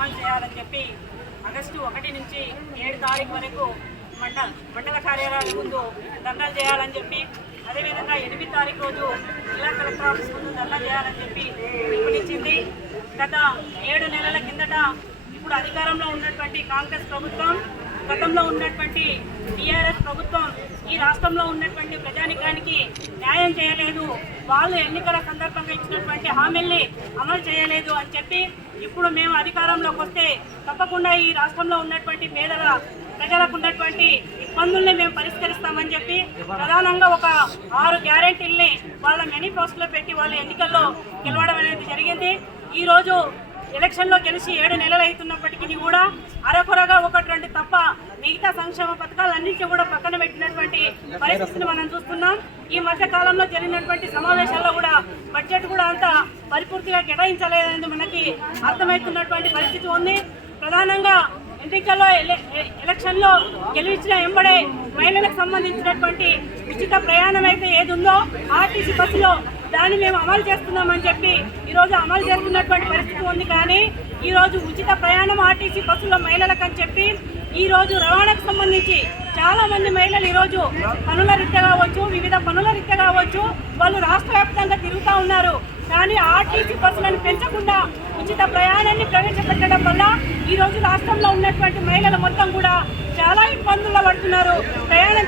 అమలు చేయాలని చెప్పి ఆగస్టు 1 నుంచి 7 తారీఖు వరకు మండల కార్యాలయాల ముందు ధర్నాలు చేయాలని చెప్పి, అదేవిధంగా 8 తారీఖు రోజు జిల్లా కలెక్టర్ ఆఫీస్ ముందు ధర్నా చేయాలని చెప్పి పిలుపునిచ్చింది. గత 7 నెలల కిందట ఇప్పుడు అధికారంలో ఉన్నటువంటి కాంగ్రెస్ ప్రభుత్వం, గతంలో ఉన్నటువంటి టీఆర్ఎస్ ప్రభుత్వం ఈ రాష్ట్రంలో ఉన్నటువంటి ప్రజానికానికి న్యాయం చేయలేదు, వాళ్ళు ఎన్నికల సందర్భంగా ఇచ్చినటువంటి హామీల్ని అమలు చేయలేదు అని చెప్పి ఇప్పుడు మేము అధికారంలోకి వస్తే తప్పకుండా ఈ రాష్ట్రంలో ఉన్నటువంటి ప్రజలకు ఉన్నటువంటి ఇబ్బందుల్ని మేము పరిష్కరిస్తామని చెప్పి ప్రధానంగా ఒక 6 గ్యారెంటీల్ని వాళ్ళ మేనిఫెస్టోలో పెట్టి వాళ్ళు ఎన్నికల్లో గెలవడం అనేది జరిగింది. ఈరోజు ఎలక్షన్లో గెలిచి 7 నెలలు అవుతున్నప్పటికీ కూడా అరకొరగా 1-2 తప్ప మిగతా సంక్షేమ పథకాలన్నింటినీ కూడా పక్కన పెట్టినటువంటి పరిస్థితిని మనం చూస్తున్నాం. ఈ మధ్య కాలంలో జరిగినటువంటి సమావేశాల్లో కూడా బడ్జెట్ కూడా అంత పరిపూర్తిగా కేటాయించలేదని మనకి అర్థమవుతున్నటువంటి పరిస్థితి ఉంది. ప్రధానంగా ఎన్నికల్లో ఎలక్షన్లో గెలిచిన ఎంబడే మహిళలకు సంబంధించినటువంటి ఉచిత ప్రయాణం అయితే ఏది ఉందో ఆర్టీసీ బస్సులో దాన్ని మేము అమలు చేస్తున్నామని చెప్పి ఈరోజు అమలు చేస్తున్నటువంటి పరిస్థితి ఉంది. కానీ ఈరోజు ఉచిత ప్రయాణం ఆర్టీసీ బస్సులో మహిళలకు అని చెప్పి ఈరోజు రవాణాకు సంబంధించి చాలా మంది మహిళలు ఈరోజు పనుల రీత్యా కావచ్చు, వివిధ పనుల రీత్యా కావచ్చు, వాళ్ళు రాష్ట్ర వ్యాప్తంగా తిరుగుతూ ఉన్నారు. కానీ ఆర్టీసీ బస్సులను పెంచకుండా ఉచిత ప్రయాణాన్ని ప్రవేశపెట్టడం వల్ల ఈరోజు రాష్ట్రంలో ఉన్నటువంటి మహిళలు మొత్తం కూడా చాలా ఇబ్బందుల్లో పడుతున్నారు. ప్రయాణం